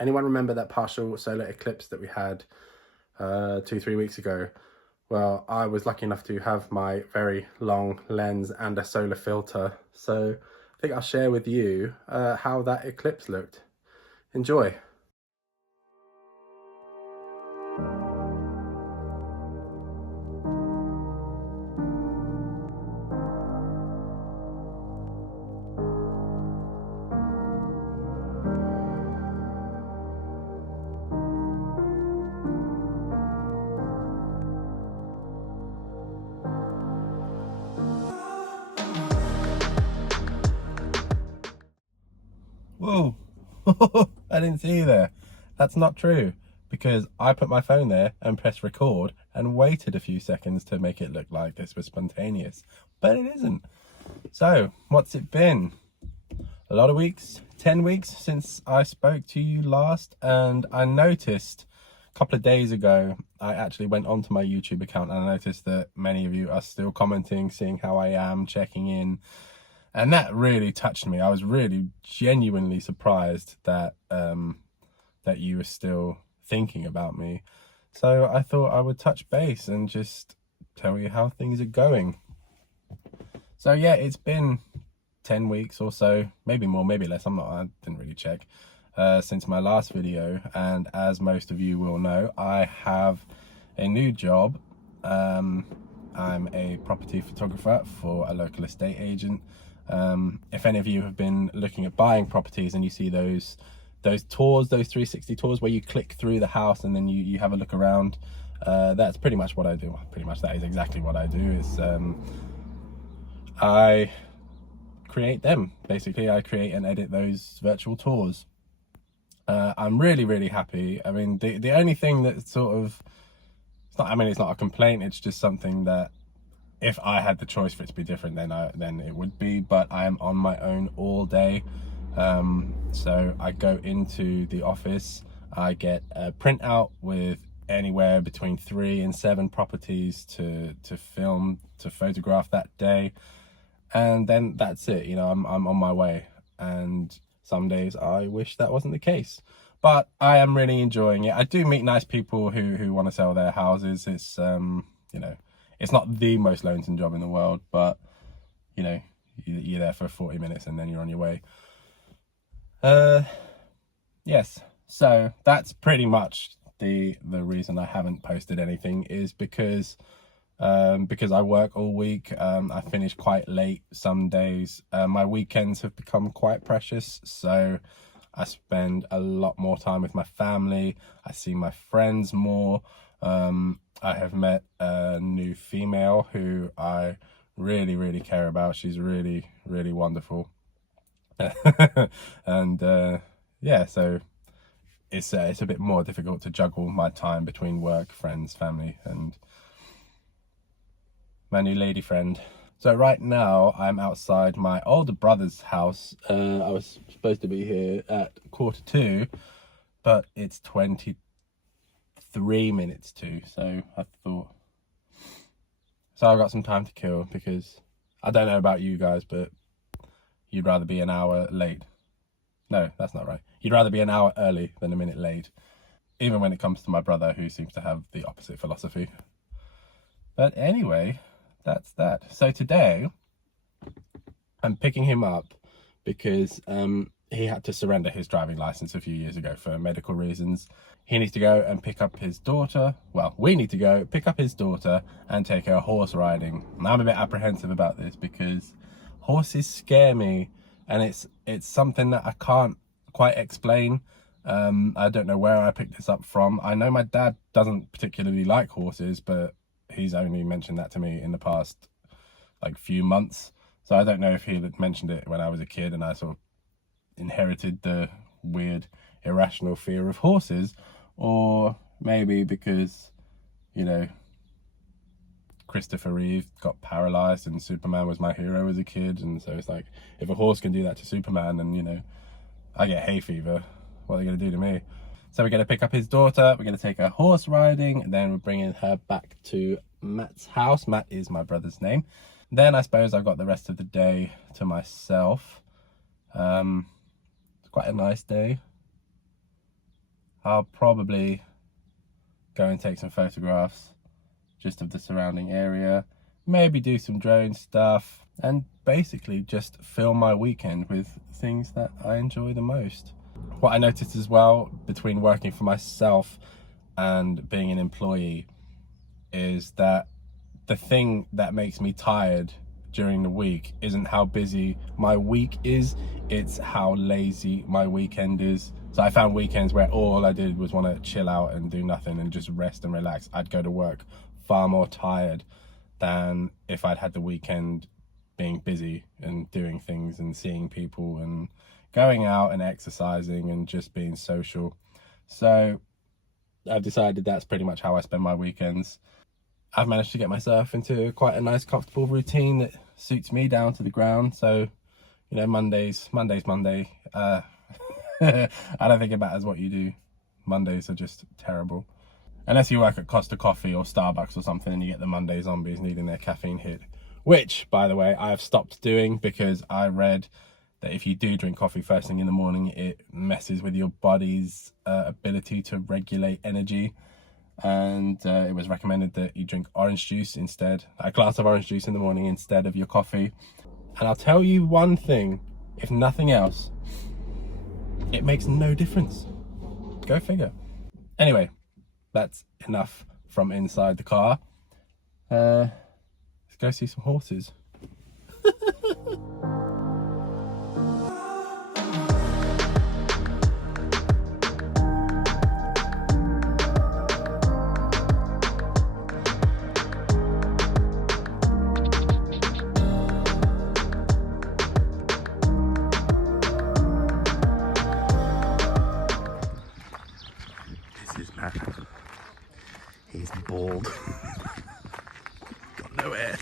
Anyone remember that partial solar eclipse that we had 2-3 weeks ago? Well, I was lucky enough to have my very long lens and a solar filter, so I think I'll share with you how that eclipse looked. Enjoy. Whoa, I didn't see you there. That's not true, because I put my phone there and pressed record and waited a few seconds to make it look like this was spontaneous, but it isn't. So what's it been? A lot of weeks, 10 weeks since I spoke to you last, and I noticed a couple of days ago, I actually went onto my YouTube account and I noticed that many of you are still commenting, seeing how I am, checking in. And that really touched me. I was really genuinely surprised that that you were still thinking about me. So I thought I would touch base and just tell you how things are going. So yeah, it's been 10 weeks or so, maybe more, maybe less. I didn't really check since my last video. And as most of you will know, I have a new job. I'm a property photographer for a local estate agent. If any of you have been looking at buying properties and you see those tours, those 360 tours where you click through the house and then you have a look around, that's pretty much what I do. Pretty much that is exactly what I do. Is I create them. Basically, I create and edit those virtual tours. I'm really happy. I mean, the only thing that sort of, it's not a complaint, it's just something that if I had the choice for it to be different, then it would be. But I am on my own all day, so I go into the office, I get a printout with anywhere between 3 and 7 properties to film, to photograph that day, and then that's it. You know, I'm on my way. And some days I wish that wasn't the case, but I am really enjoying it. I do meet nice people who want to sell their houses. It's you know, it's not the most lonesome job in the world, but you know, you're there for 40 minutes and then you're on your way. Yes, so that's pretty much the reason I haven't posted anything, is because I work all week. I finish quite late some days. My weekends have become quite precious, so I spend a lot more time with my family. I see my friends more. I have met a new female who I really care about. She's really wonderful. And yeah, so it's a bit more difficult to juggle my time between work, friends, family, and my new lady friend. So right now I'm outside my older brother's house. I was supposed to be here at 1:45, but it's 23 minutes to, so I thought, so I've got some time to kill, because I don't know about you guys, but you'd rather be an hour late. No, that's not right. You'd rather be an hour early than a minute late, even when it comes to my brother, who seems to have the opposite philosophy. But anyway, that's that. So today I'm picking him up because he had to surrender his driving license a few years ago for medical reasons. He needs to go and pick up his daughter. Well, we need to go pick up his daughter and take her horse riding. And I'm a bit apprehensive about this because horses scare me, and it's something that I can't quite explain. I don't know where I picked this up from. I know my dad doesn't particularly like horses, but he's only mentioned that to me in the past like few months. So I don't know if he had mentioned it when I was a kid and I sort of inherited the weird irrational fear of horses, or maybe because, you know, Christopher Reeve got paralyzed and Superman was my hero as a kid, and so it's like, if a horse can do that to Superman, then, you know, I get hay fever, what are they going to do to me? So we're going to pick up his daughter, we're going to take her horse riding, and then we're bringing her back to Matt's house. Matt is my brother's name. Then I suppose I've got the rest of the day to myself. It's quite a nice day. I'll probably go and take some photographs just of the surrounding area, maybe do some drone stuff, and basically just fill my weekend with things that I enjoy the most. What I noticed as well between working for myself and being an employee is that the thing that makes me tired during the week isn't how busy my week is, it's how lazy my weekend is. So I found weekends where all I did was want to chill out and do nothing and just rest and relax. I'd go to work far more tired than if I'd had the weekend being busy and doing things and seeing people and going out and exercising and just being social. So I've decided that's pretty much how I spend my weekends. I've managed to get myself into quite a nice, comfortable routine that suits me down to the ground. So, you know, Monday's Monday. I don't think it matters what you do. Mondays are just terrible. Unless you work at Costa Coffee or Starbucks or something and you get the Monday zombies needing their caffeine hit. Which, by the way, I've stopped doing because I read that if you do drink coffee first thing in the morning, it messes with your body's ability to regulate energy. And it was recommended that you drink orange juice instead, a glass of orange juice in the morning instead of your coffee. And I'll tell you one thing, if nothing else, it makes no difference. Go figure. Anyway, that's enough from inside the car. Let's go see some horses. He's bald. Got no hair.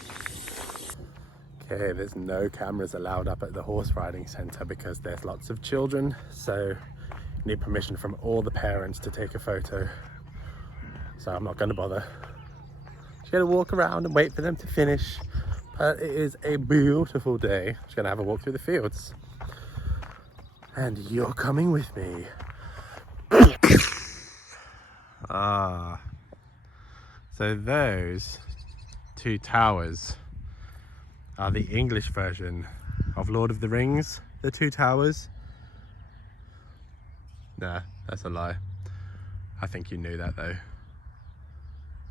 Okay, there's no cameras allowed up at the horse riding centre because there's lots of children, so you need permission from all the parents to take a photo. So I'm not going to bother. Just going to walk around and wait for them to finish. But it is a beautiful day. Just going to have a walk through the fields. And you're coming with me. So those two towers are the English version of Lord of the Rings, the two towers. Nah, that's a lie. I think you knew that though.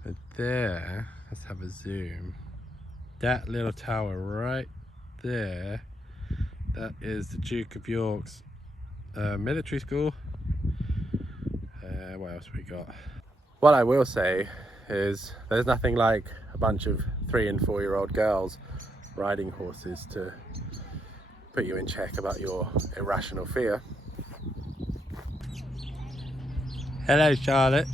But there, let's have a zoom. That little tower right there, that is the Duke of York's military school. What else we got? What I will say is there's nothing like a bunch of 3- and 4-year-old girls riding horses to put you in check about your irrational fear. Hello, Charlotte.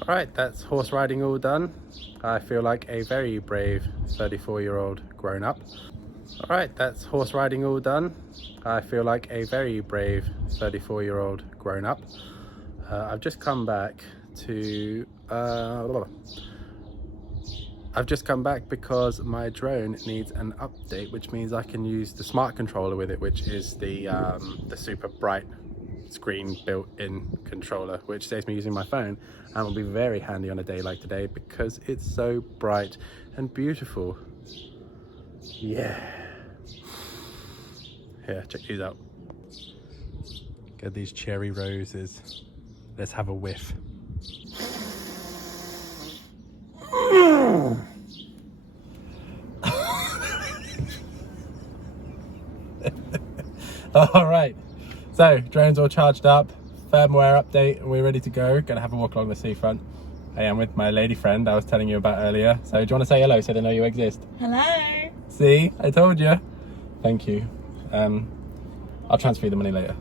All right, that's horse riding all done. I feel like a very brave 34-year-old grown-up. All right, that's horse riding all done. I feel like a very brave 34-year-old grown-up. I've just come back to because my drone needs an update, which means I can use the smart controller with it, which is the super bright screen built-in controller, which saves me using my phone, and will be very handy on a day like today because it's so bright and beautiful. Yeah. Here, check these out. Get these cherry roses. Let's have a whiff. All right, so drone's all charged up, firmware update, and we're ready to go. Gonna have a walk along the seafront. I am with my lady friend I was telling you about earlier. So do you want to say hello so they know you exist? Hello. See, I told you. Thank you. I'll transfer you the money later.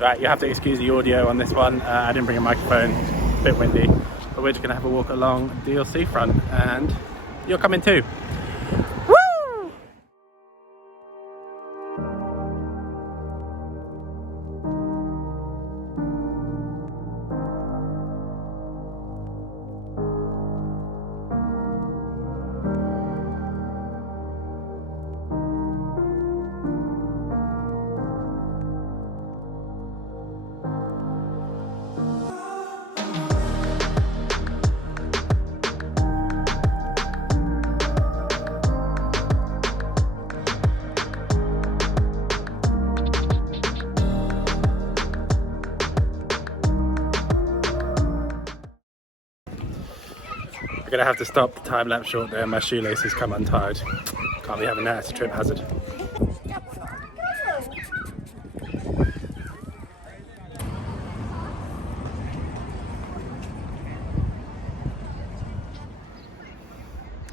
Right, you have to excuse the audio on this one. I didn't bring a microphone, it's a bit windy, but we're just gonna have a walk along the seafront, and you're coming too. gonna have to stop the time lapse short there. My shoelaces come untied. Can't be having that, it's a trip hazard.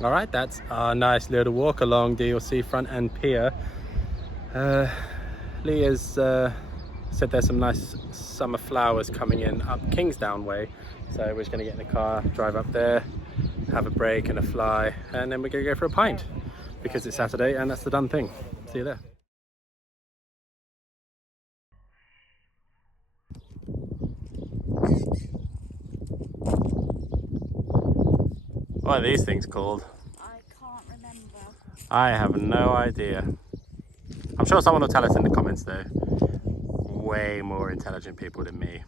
All right, that's our nice little walk along DLC front end pier. Leah's said there's some nice summer flowers coming in up Kingsdown way. So we're just gonna get in the car, drive up there, have a break and a fly, and then we're gonna go for a pint because it's Saturday and that's the done thing. See you there. What are these things called? I can't remember. I have no idea. I'm sure someone will tell us in the comments though. Way more intelligent people than me.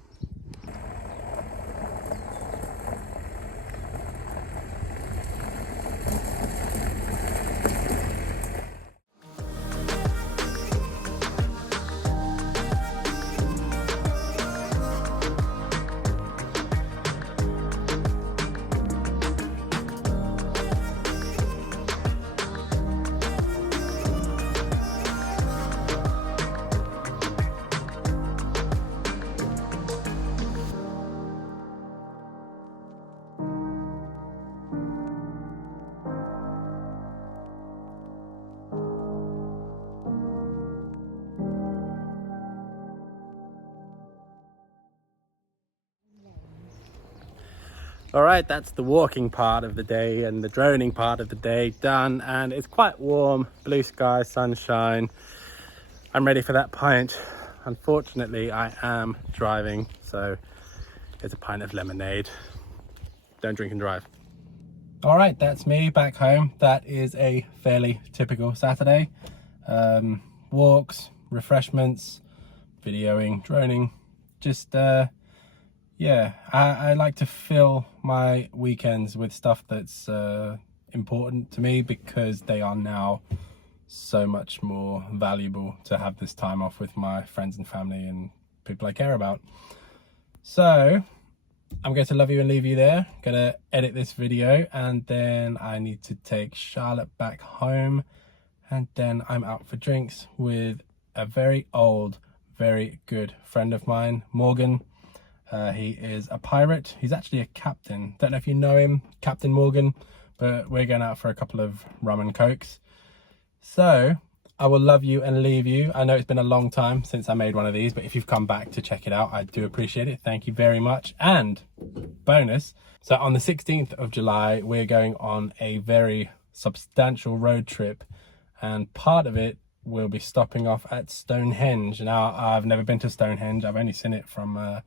All right, that's the walking part of the day and the droning part of the day done, and it's quite warm, blue sky, sunshine. I'm ready for that pint. Unfortunately, I am driving, so it's a pint of lemonade. Don't drink and drive. All right, that's me back home. That is a fairly typical Saturday. Walks, refreshments, videoing, droning, just yeah, I like to fill my weekends with stuff that's important to me because they are now so much more valuable to have this time off with my friends and family and people I care about. So I'm going to love you and leave you there. Gonna edit this video and then I need to take Charlotte back home, and then I'm out for drinks with a very old, very good friend of mine, Morgan. He is a pirate. He's actually a captain. Don't know if you know him, Captain Morgan, but we're going out for a couple of rum and cokes. So I will love you and leave you. I know it's been a long time since I made one of these, but if you've come back to check it out, I do appreciate it. Thank you very much. And bonus, so on the 16th of July, we're going on a very substantial road trip, and part of it will be stopping off at Stone Henge. Now, I've never been to Stone Henge. I've only seen it from a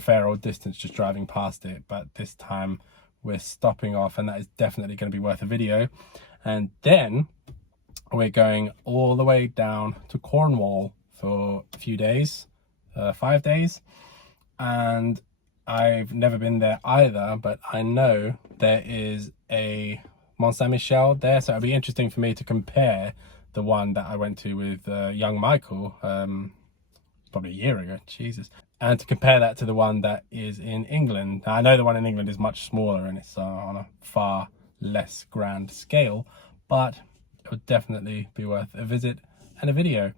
fair old distance, just driving past it, but this time we're stopping off, and that is definitely going to be worth a video. And then we're going all the way down to Cornwall for a few days, 5 days, and I've never been there either, but I know there is a Mont Saint-Michel there, so it'll be interesting for me to compare the one that I went to with young Michael probably a year ago, Jesus, and to compare that to the one that is in England. Now, I know the one in England is much smaller and it's on a far less grand scale, but it would definitely be worth a visit and a video.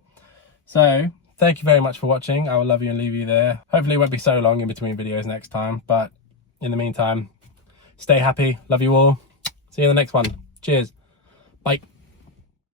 So thank you very much for watching. I will love you and leave you there. Hopefully it won't be so long in between videos next time, but in the meantime, stay happy, love you all, see you in the next one. Cheers, bye.